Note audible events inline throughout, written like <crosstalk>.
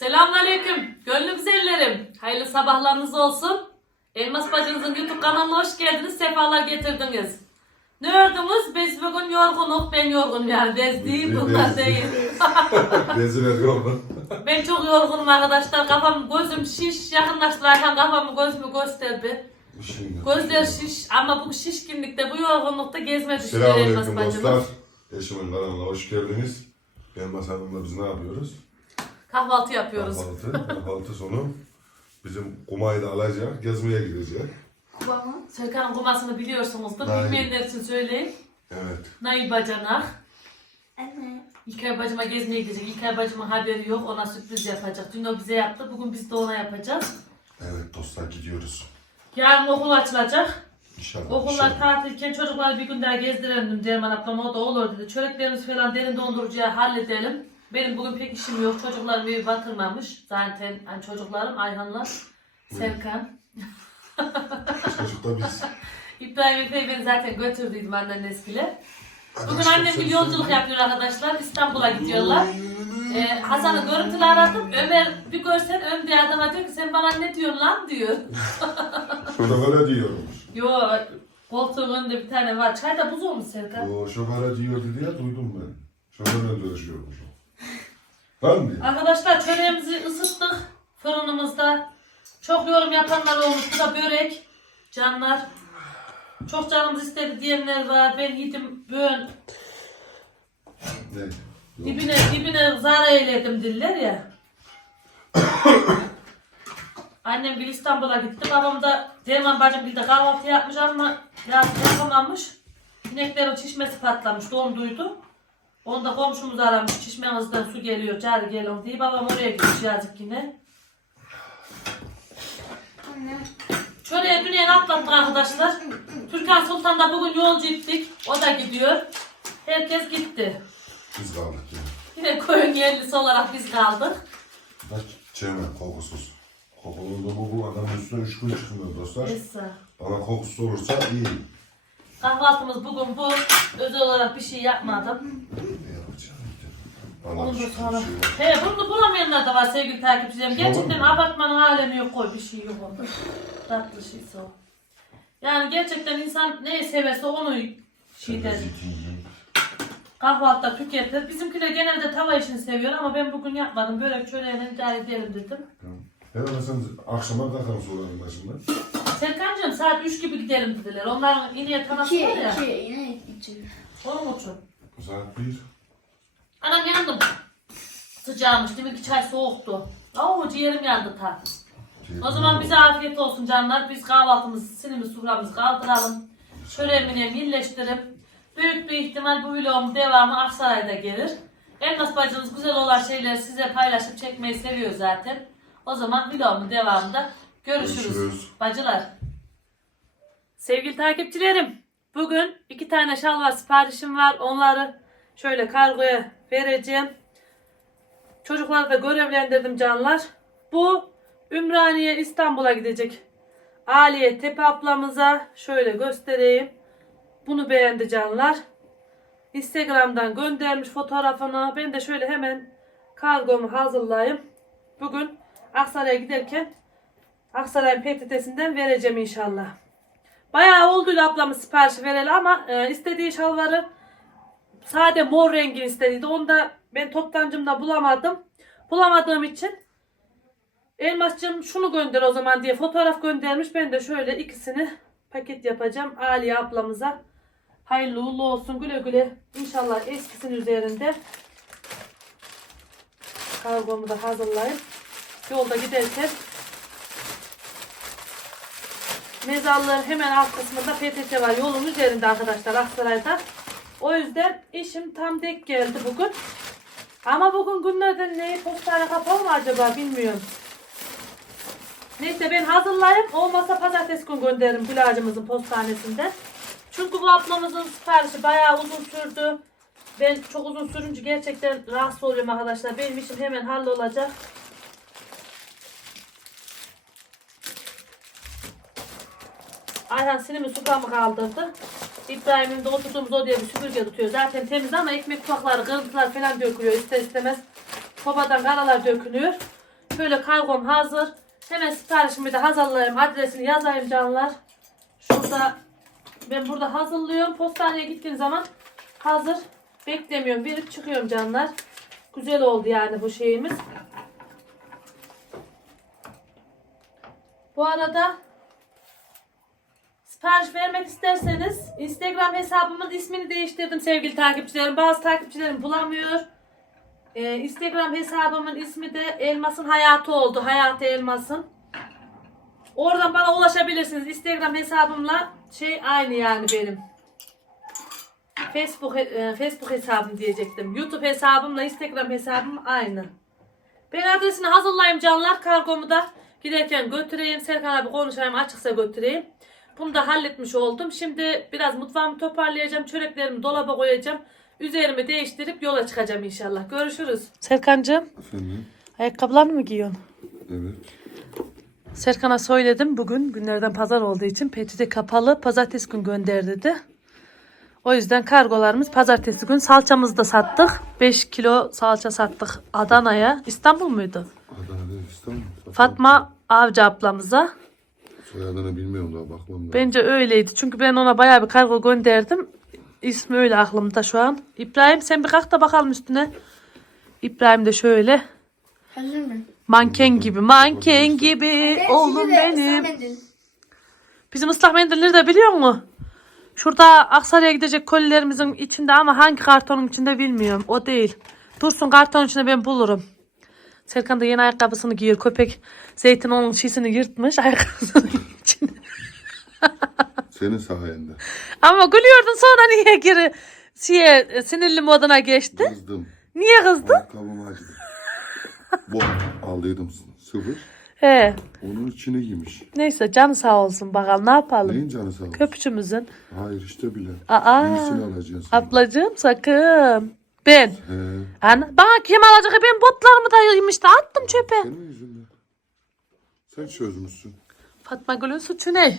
Selamünaleyküm. Gönlüm güzellerim. Hayırlı sabahlarınız olsun. Elmas bacınızın YouTube kanalına hoş geldiniz. Sefalar getirdiniz. Ne ördünüz? Biz bugün yorgunuk. Ben <laughs> yorgun yani. Bez değil bunlar değil. Benzin ediyor mu? Ben çok yorgunum arkadaşlar. Kafam gözüm şiş. Yakınlaştırırken kafamı gözümü gösterdi. Gözler şiş ama bu şişkinlikte bu yorgunlukta gezme düşünüyor Elmas Selamünaleyküm bacımız. dostlar. Eşimin kanalına hoş geldiniz. Elmas Hanım'la biz ne yapıyoruz? Kahvaltı yapıyoruz. Kahvaltı. Kahvaltı sonu bizim kumayı da alacak, gezmeye gidecek. Babamı. Serkan'ın kumasını biliyorsunuzdur. Nail. Bilmeyenler için söyleyeyim. Evet. Nail bacanak. Anne. İlkay bacıma gezmeye gidecek. İlkay bacımın haberi yok. Ona sürpriz yapacak. Dün o bize yaptı. Bugün biz de ona yapacağız. Evet dostlar gidiyoruz. Yarın okul açılacak. İnşallah. Okullar inşallah. tatilken çocukları bir gün daha gezdirelim Derman ablam o da olur dedi. Çöreklerimizi falan derin dondurucuya halledelim. Benim bugün pek işim yok. Çocuklarım evi batırmamış. Zaten hani çocuklarım Ayhan'la Serkan. Çocuk da biz. <laughs> İbrahim Efe'yi ben zaten götürdüydüm annenin eskiyle. Bugün annem bir yolculuk yapıyor arkadaşlar. İstanbul'a gidiyorlar. Ee, Hasan'ı görüntülü aradım. Ömer bir görsen ön diye adama diyor ki sen bana ne diyorsun lan diyor. <laughs> Şoföre diyormuş. Yo koltuğun önünde bir tane var. Çayda buz olmuş Serkan. O şoföre diyor dedi ya duydum ben. Şoförle görüşüyormuş Ben mi? Arkadaşlar çöreğimizi ısıttık fırınımızda. Çok yorum yapanlar olmuş. Bu da börek. Canlar. Çok canımız istedi diyenler var. Ben yedim böğün dibine dibine zara eyledim diller ya. Annem bir İstanbul'a gitti. Babam da Derman bacım bir de kahvaltı yapmış ama biraz yapamamış. İneklerin çişmesi patlamış. Donduydu. Onu da komşumuz aramış. Çişmemizden su geliyor, cari gelin diye. Babam oraya gitmiş yazık yine. Anne. Şöyle dünyayı atlattık arkadaşlar. Türkan Sultan'da bugün yolcu gittik. O da gidiyor. Herkes gitti. Biz kaldık ya. Yine koyun yerlisi olarak biz kaldık. Bak çevre kokusuz. Kokulu da bu, bu adamın üstüne üç gün çıkmıyor dostlar. Neyse. Bana kokusuz olursa iyi. Kahvaltımız bugün bu. Özel olarak bir şey yapmadım. Bir da şey sonra. var. He bunu bulamayanlar da var sevgili takipçilerim. Gerçekten abartmanın alemi yok koy bir şey yok onda. Tatlı şeyse o. Yani gerçekten insan neyi severse onu şey. Zeytinyağı. Kahvaltıda tüketir. Bizimkiler genelde tava işini seviyor ama ben bugün yapmadım. Börek çöreğine idare edelim dedim. Herhalde sen akşama kalkan soranın başında. Serkan'cığım saat 3 gibi gidelim dediler. Onların ineğe tanası var ya. iki, yine iki. Onun için. Saat bir. Anam yandım. Sıcağmış. Demek ki çay soğuktu. Oo ciğerim yandı ta. O zaman bize afiyet olsun canlar. Biz kahvaltımızı, sinimiz, suframızı kaldıralım. Çöreğimine birleştirip büyük bir ihtimal bu vlogun devamı Aksaray'da gelir. Elmas bacımız güzel olan şeyleri size paylaşıp çekmeyi seviyor zaten. O zaman vlogun devamında görüşürüz. Görüşürüz. Bacılar. Sevgili takipçilerim, bugün iki tane şalvar siparişim var. Onları şöyle kargoya vereceğim. Çocukları da görevlendirdim canlar. Bu Ümraniye İstanbul'a gidecek. Aliye Tepe ablamıza şöyle göstereyim. Bunu beğendi canlar. Instagram'dan göndermiş fotoğrafını. Ben de şöyle hemen kargomu hazırlayayım. Bugün Aksaray'a giderken Aksaray PTT'sinden vereceğim inşallah. Bayağı oldu ablamın siparişi vereli ama e, istediği şalvarı sade mor rengi istediydi. Onu da ben toptancımda bulamadım. Bulamadığım için Elmascığım şunu gönder o zaman diye fotoğraf göndermiş. Ben de şöyle ikisini paket yapacağım. Aliye ablamıza. Hayırlı uğurlu olsun. Güle güle. İnşallah eskisinin üzerinde. Kargomu da hazırlayıp yolda giderken Mezarlığın hemen alt kısmında PTT var. Yolun üzerinde arkadaşlar Aksaray'da. O yüzden işim tam denk geldi bugün. Ama bugün günlerden ne postane kapalı mı acaba bilmiyorum. Neyse ben hazırlayayım. Olmazsa pazartesi gün gönderirim Gülacımızın postanesinden. Çünkü bu ablamızın siparişi bayağı uzun sürdü. Ben çok uzun sürünce gerçekten rahatsız oluyorum arkadaşlar. Benim işim hemen hallolacak. Ayhan sinimi suframı kaldırdı. İbrahim'in de oturduğumuz odaya bir süpürge tutuyor. Zaten temiz ama ekmek ufakları, kırıntılar falan dökülüyor ister istemez. Sobadan karalar dökülüyor. Şöyle kargom hazır. Hemen siparişimi de hazırlayayım. Adresini yazayım canlar. Şurada ben burada hazırlıyorum. Postaneye gittiğim zaman hazır. Beklemiyorum. Verip çıkıyorum canlar. Güzel oldu yani bu şeyimiz. Bu arada sipariş vermek isterseniz Instagram hesabımın ismini değiştirdim sevgili takipçilerim. Bazı takipçilerim bulamıyor. Ee, Instagram hesabımın ismi de Elmas'ın Hayatı oldu. Hayatı Elmas'ın. Oradan bana ulaşabilirsiniz. Instagram hesabımla şey aynı yani benim. Facebook e, Facebook hesabım diyecektim. YouTube hesabımla Instagram hesabım aynı. Ben adresini hazırlayayım canlar. Kargomu da giderken götüreyim. Serkan abi konuşayım açıksa götüreyim. Bunu da halletmiş oldum. Şimdi biraz mutfağımı toparlayacağım. Çöreklerimi dolaba koyacağım. Üzerimi değiştirip yola çıkacağım inşallah. Görüşürüz. Serkancığım Efendim? ayakkabılarını mı giyiyorsun? Evet. Serkan'a söyledim bugün günlerden pazar olduğu için peçete kapalı pazartesi gün gönder dedi. O yüzden kargolarımız pazartesi gün salçamızı da sattık. 5 kilo salça sattık Adana'ya. İstanbul muydu? Adana'da İstanbul. Fatma Avcı ablamıza. Soyadını bilmiyorum daha bakmam lazım. Bence öyleydi. Çünkü ben ona bayağı bir kargo gönderdim. İsmi öyle aklımda şu an. İbrahim sen bir kalk da bakalım üstüne. İbrahim de şöyle Hazır mı? manken gibi manken gibi oğlum benim. Bizim ıslak mendilleri de biliyor musun? Şurada Aksaray'a gidecek kolilerimizin içinde ama hangi kartonun içinde bilmiyorum. O değil. Dursun kartonun içinde ben bulurum. Serkan da yeni ayakkabısını giyiyor. Köpek zeytin onun şişini yırtmış ayakkabısının <laughs> içine. Senin sayende. Ama gülüyordun sonra niye geri şeye, sinirli moduna geçti? Kızdım. Niye kızdın? Ayakkabım acıdı. Bu aldıydım sıfır. He. Onun içine giymiş. Neyse canı sağ olsun bakalım ne yapalım. Neyin canı sağ olsun? Köpücümüzün. Hayır işte bile. Aa. İyisini alacaksın. Ablacığım sakın. Ben. He. Ana, bana kim alacak? Ben botlarımı da yemişti. Attım çöpe. Senin yüzünden. Sen çözmüşsün. Fatma Gül'ün suçu ne?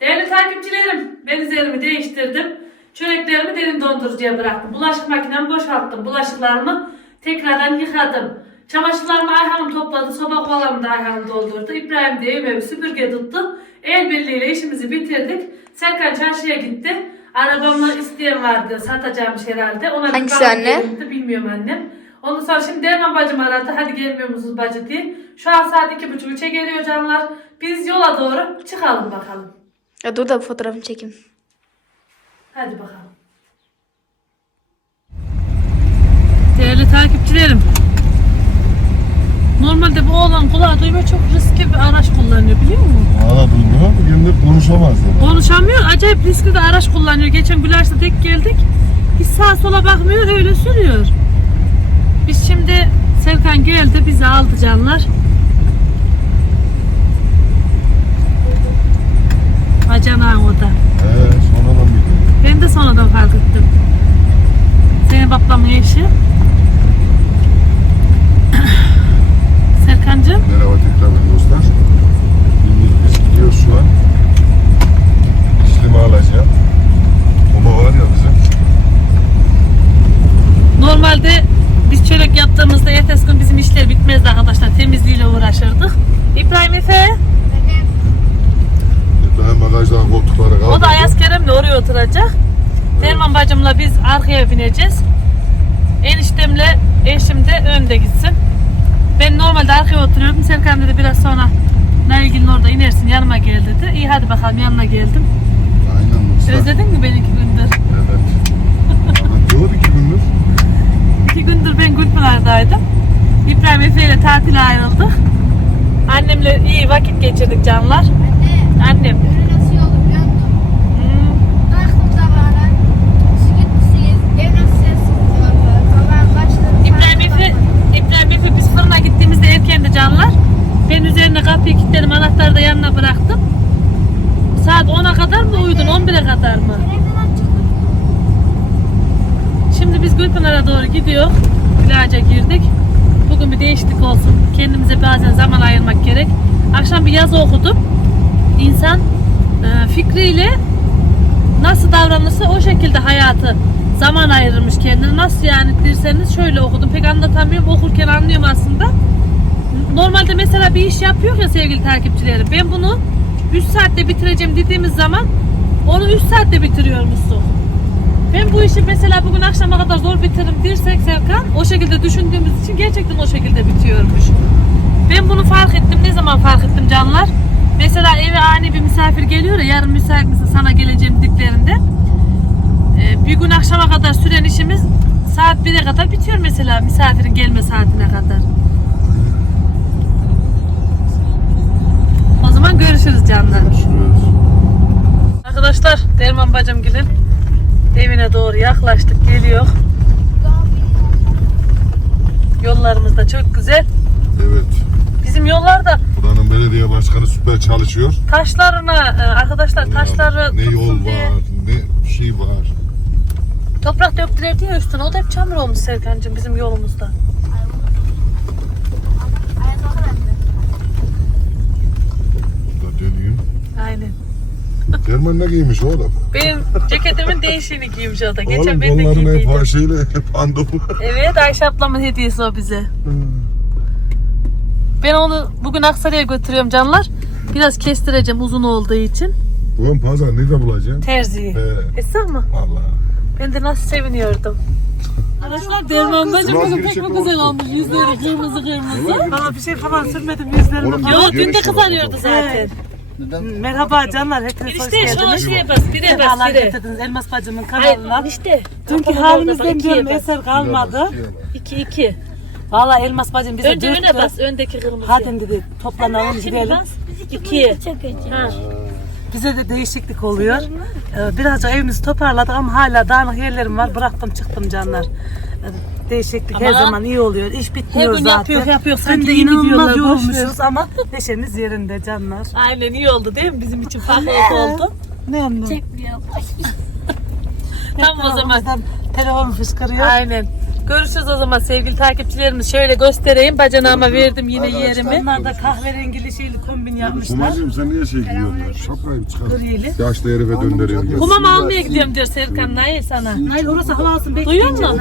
Değerli takipçilerim, ben üzerimi değiştirdim. Çöreklerimi derin dondurucuya bıraktım. Bulaşık makinemi boşalttım. Bulaşıklarımı tekrardan yıkadım. Çamaşırlarımı Ayhan'ım topladı. Soba kovalarımı da Ayhan'ım doldurdu. İbrahim de evime bir süpürge tuttu. El birliğiyle işimizi bitirdik. Serkan çarşıya gitti. Arabamı isteyen vardı. Satacağımış herhalde. Ona bir Hangisi bakıp anne? gelindi, Bilmiyorum annem. Ondan sonra şimdi Derman bacım aradı. Hadi gelmiyor musunuz bacı diye. Şu an saat iki buçuk üçe geliyor canlar. Biz yola doğru çıkalım bakalım. Ya dur da bir fotoğrafını çekeyim. Hadi bakalım. Değerli takipçilerim. Normalde bu oğlan kulağı duyma çok riskli bir araç kullanıyor biliyor musun? Valla duymuyor mu? Günde konuşamazdım. Konuşamıyor. Acayip riskli de araç kullanıyor. Geçen Güler'se tek geldik. Hiç sağa sola bakmıyor öyle sürüyor. Biz şimdi Serkan geldi bizi aldı canlar. Bacanağın o da. He sonradan bildim. Ben de sonradan fark ettim. Senin ablamın eşi. <coughs> Serkancığım. Merhaba tekrardan dostlar. Biz gidiyoruz şu an. İşlemi alacağım. Ama var ya bizim. Normalde biz çörek yaptığımızda ertesi gün bizim işler bitmezdi arkadaşlar. Temizliğiyle uğraşırdık. İbrahim Efe. İbrahim bagajdan koltukları kaldı. O da Ayaz Kerem'le oraya oturacak. Derman bacımla biz arkaya bineceğiz. Eniştemle eşim de önde gitsin. Ben normalde arkaya oturuyorum. Serkan dedi biraz sonra Nailgil'in orada inersin yanıma gel dedi. İyi hadi bakalım yanına geldim. Aynen dostlar. Özledin mi beni iki gündür? Evet. Ama diyordu ki gündür. İki gündür ben Gülpınar'daydım. İbrahim Efe ile tatile ayrıldık. Annemle iyi vakit geçirdik canlar. Anne, Annem. ürün nasıl yolu biliyor musun? Hmm, Baktım sabahına. Siz gitmişsiniz. Ev nasıl sessiz? Sabahın kaçtı? İbrahim Efe, İbrahim Efe biz fırına gittiğimizde erkendi canlar. Ben üzerine kapıyı kilitledim, anahtarı da yanına bıraktım. Saat 10'a kadar mı uyudun, 11'e kadar mı? Şimdi biz Gülpınar'a doğru gidiyor. Plaja girdik. Bugün bir değişiklik olsun. Kendimize bazen zaman ayırmak gerek. Akşam bir yazı okudum. İnsan e, fikriyle nasıl davranırsa o şekilde hayatı zaman ayırmış kendine. Nasıl yani derseniz şöyle okudum. Pek anlatamıyorum. Okurken anlıyorum aslında. Normalde mesela bir iş yapıyor ya sevgili takipçilerim. Ben bunu 3 saatte bitireceğim dediğimiz zaman onu 3 saatte bitiriyormuşsun. Ben bu işi mesela bugün akşama kadar zor bitiririm dersek Serkan o şekilde düşündüğümüz için gerçekten o şekilde bitiyormuş. Ben bunu fark ettim. Ne zaman fark ettim canlar? Mesela eve ani bir misafir geliyor ya yarın müsait misin sana geleceğim dediklerinde e, bir gün akşama kadar süren işimiz saat 1'e kadar bitiyor mesela misafirin gelme saatine kadar. O zaman görüşürüz canlar. Arkadaşlar Derman bacım gelin evine doğru yaklaştık geliyor. Yollarımız da çok güzel. Evet. Bizim yollarda Buranın belediye başkanı süper çalışıyor. taşlarına e, arkadaşlar taşları ne yol tutsun diye var, ne şey var. toprak döktüler ya üstüne. O da hep çamur olmuş Serkan'cığım bizim yolumuzda. Burada dönüyor. Aynen. Derman ne giymiş oğlum? Benim ceketimin değişiğini giymiş o da. Geçen oğlum ben de kollarına hep giydiydim. haşiyle hep. <laughs> Evet Ayşe ablamın hediyesi o bize. Ben onu bugün Aksaray'a götürüyorum canlar. Biraz kestireceğim uzun olduğu için. Oğlum pazar nerede bulacaksın? Terziyi. He. Esra mı? Vallahi. Ben de nasıl seviniyordum. Arkadaşlar Derman bacım Ulan bugün pek şey mi güzel olsun. olmuş yüzleri kırmızı kırmızı. Bana bir şey falan sürmedim yüzlerime. Oğlum, Yo Yok, dün de kızarıyordu zaten. Merhaba canlar, hepiniz hoş İşte şu an geldiniz. şeye bas, bire bas, Sefalar bire. getirdiniz Elmas bacımın Hayır kanalına. işte. Dünkü Kapalı halimizden orada, ikiye bas. eser kalmadı. İki iki. Valla Elmas bacım bize Önce öne dürttü. bas, öndeki kırmızı. Hadi dedi toplanalım Şimdi gidelim. bas. İkiye. Ha. Bize de değişiklik oluyor. Ee, Birazcık evimizi toparladık ama hala dağınık yerlerim var. Bıraktım çıktım canlar. Değişiklik her Ama zaman iyi oluyor. İş bitmiyor her gün zaten. yapıyor, yapıyor. Sanki de iyi inanılmaz yorulmuşuz ama neşemiz yerinde canlar. Aynen iyi oldu değil mi? Bizim için farklı oldu. Ne anlam? <laughs> Tamam o zaman. Telefon fışkırıyor. Aynen. Görüşürüz o zaman sevgili takipçilerimiz. Şöyle göstereyim. Bacanağıma verdim yine yerimi. Onlar da kahverengili şeyli kombin yapmışlar. Kumacığım sen niye şey giyiyorsun? Şapkayı çıkar. Yaşlı herife döndürüyorsun. gel. Kumamı almaya gidiyorum diyor Serkan. Nail sana. Hayır orası hava alsın Duyuyor musun?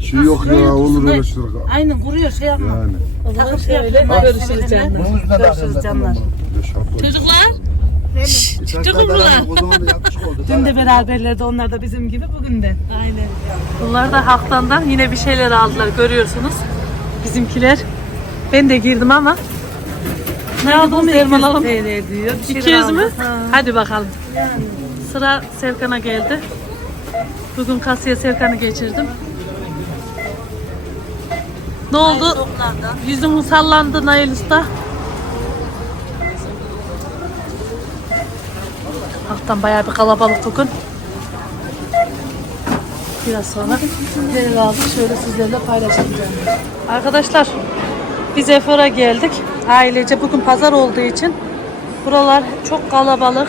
Şey yok ya olur öyle şey. Aynen kuruyor şey yapma. Yani. O zaman şöyle yapma. görüşürüz canlar. Görüşürüz canlar. Bir de şapka. Çocuklar. Çıktı kumrular. Dün de beraberlerdi onlar da bizim gibi bugün de. Aynen. Bunlar da Haktan'dan yine bir şeyler aldılar görüyorsunuz. Bizimkiler. Ben de girdim ama. Ne aldınız Erman Hanım? TL diyor. Bir şeyler 200 mü? Ha. Hadi bakalım. Sıra Serkan'a geldi. Bugün kasaya Serkan'ı geçirdim. Ne oldu? Yüzüm sallandı Nail Usta. Haktan bayağı bir kalabalık bugün. Biraz sonra neler aldık şöyle sizlerle paylaşacağım. Arkadaşlar biz Efor'a geldik. Ailece bugün pazar olduğu için buralar çok kalabalık.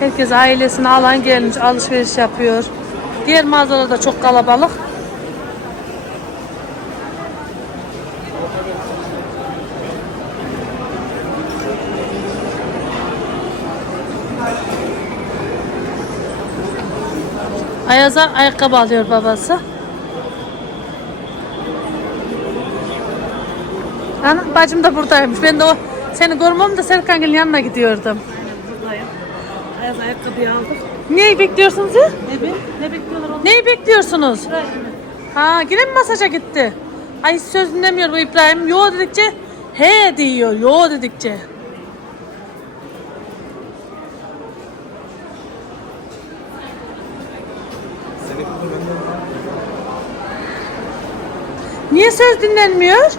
Herkes ailesini alan gelmiş alışveriş yapıyor. Diğer mağazalar da çok kalabalık. Ayaz'a ayakkabı alıyor babası. Ana bacım da buradaymış. Ben de o seni görmem de Serkan'ın yanına gidiyordum. Buradayım. Ayaz ayakkabıyı aldık. Neyi bekliyorsunuz ya? Ne be? Ne bekliyorlar onu? Neyi bekliyorsunuz? Ha yine mi masaja gitti? Ay söz dinlemiyor bu İbrahim. Yo dedikçe he diyor. Yo dedikçe. Niye söz dinlenmiyor?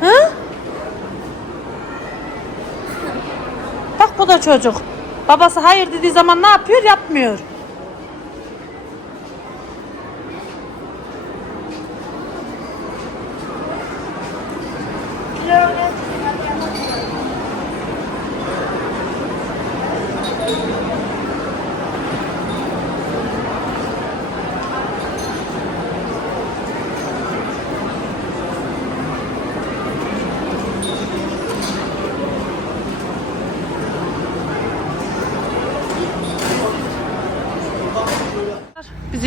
Ha? Bak bu da çocuk. Babası hayır dediği zaman ne yapıyor? Yapmıyor.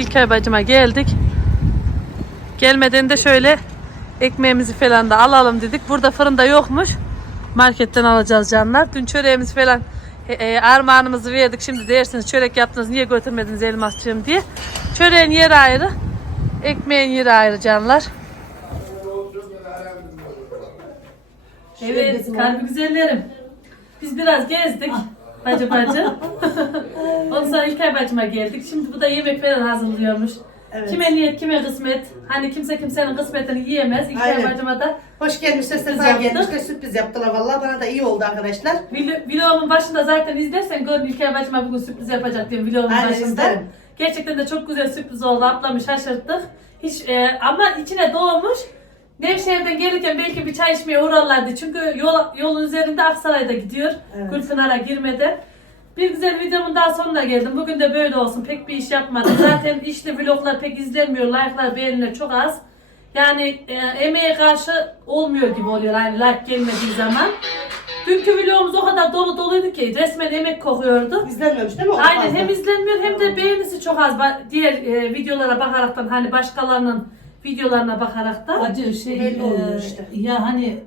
İlkay bacıma geldik. Gelmeden de şöyle ekmeğimizi falan da alalım dedik. Burada fırında yokmuş. Marketten alacağız canlar. Dün çöreğimizi falan e, e, armağanımızı verdik. Şimdi dersiniz çörek yaptınız niye götürmediniz elmasçığım diye. Çöreğin yeri ayrı. Ekmeğin yeri ayrı canlar. Evet kalbi güzellerim. Biz biraz gezdik. Bacı bacı. Ondan sonra İlkay bacıma geldik. Şimdi bu da yemek falan hazırlıyormuş. Kime niyet kime kısmet. Hani kimse kimsenin kısmetini yiyemez. İlkay Aynen. bacıma da Hoş gelmişler, sefa yaptık. gelmişler. Sürpriz yaptılar vallahi. Bana da iyi oldu arkadaşlar. Vlog- Vlogumun başında zaten izlersen gör İlkay bacıma bugün sürpriz yapacak diyorum vlogumun Aynen, başında. izlerim. Gerçekten de çok güzel sürpriz oldu. Ablamı şaşırttık. Hiç e, ama içine doğmuş. Nevşehir'den gelirken belki bir çay içmeye uğrarlardı. Çünkü yol, yolun üzerinde Aksaray'da gidiyor. Evet. Gülpınar'a girmeden. Bir güzel videomun daha sonuna geldim. Bugün de böyle olsun. Pek bir iş yapmadım. <laughs> Zaten işte vloglar pek izlenmiyor. Like'lar beğeniler çok az. Yani e, emeğe karşı olmuyor gibi oluyor. Yani like gelmediği zaman. Dünkü vlogumuz o kadar dolu doluydu ki resmen emek kokuyordu. İzlenmemiş değil mi? o Aynen fazla? hem izlenmiyor hem de beğenisi çok az. Diğer e, videolara bakaraktan hani başkalarının videolarına bakaraktan. Acı şey Belli oluyor e, işte. ya hani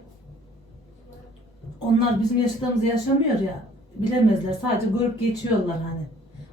onlar bizim yaşadığımızı yaşamıyor ya bilemezler sadece görüp geçiyorlar hani.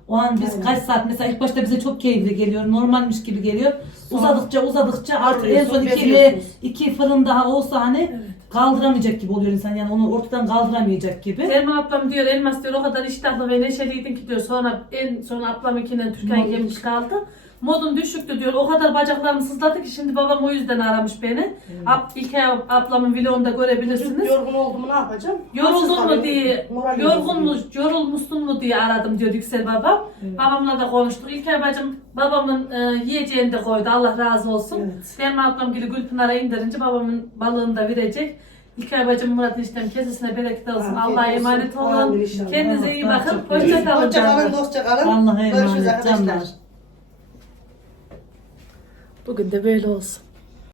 O an biz Aynen. kaç saat mesela ilk başta bize çok keyifli geliyor normalmiş gibi geliyor. uzadıkça uzadıkça artık en son iki, iki fırın daha olsa hani kaldıramayacak gibi oluyor insan yani onu ortadan kaldıramayacak gibi. Selma ablam diyor Elmas diyor o kadar iştahlı ve neşeliydin ki diyor sonra en son ablamınkinden Türkan Modun yemiş kaldı. Modun düşüktü diyor. O kadar bacaklarım sızladı ki şimdi babam o yüzden aramış beni. Ab, İlkay ab- ablamın vlogunda görebilirsiniz. Yorgun oldum ne yapacağım? Yoruldun mu diye, yorgun mu, yorulmuşsun mu diye aradım diyor Yüksel babam. Babamla da konuştuk. İlkay bacım babamın e, yiyeceğini de koydu. Allah razı olsun. Evet. Selma ablam gibi Gülpınar'a indirince babamın balığını da verecek. İlkay bacım Murat eniştem kesesine bereket olsun. Allah'a olsun. emanet olun. Kendinize iyi bakın. çok iyi. Hoşça kalın. Hoşça kalın, canlar. dostça kalın. Allah'a Görüşürüz emanet arkadaşlar. Bugün de böyle olsun.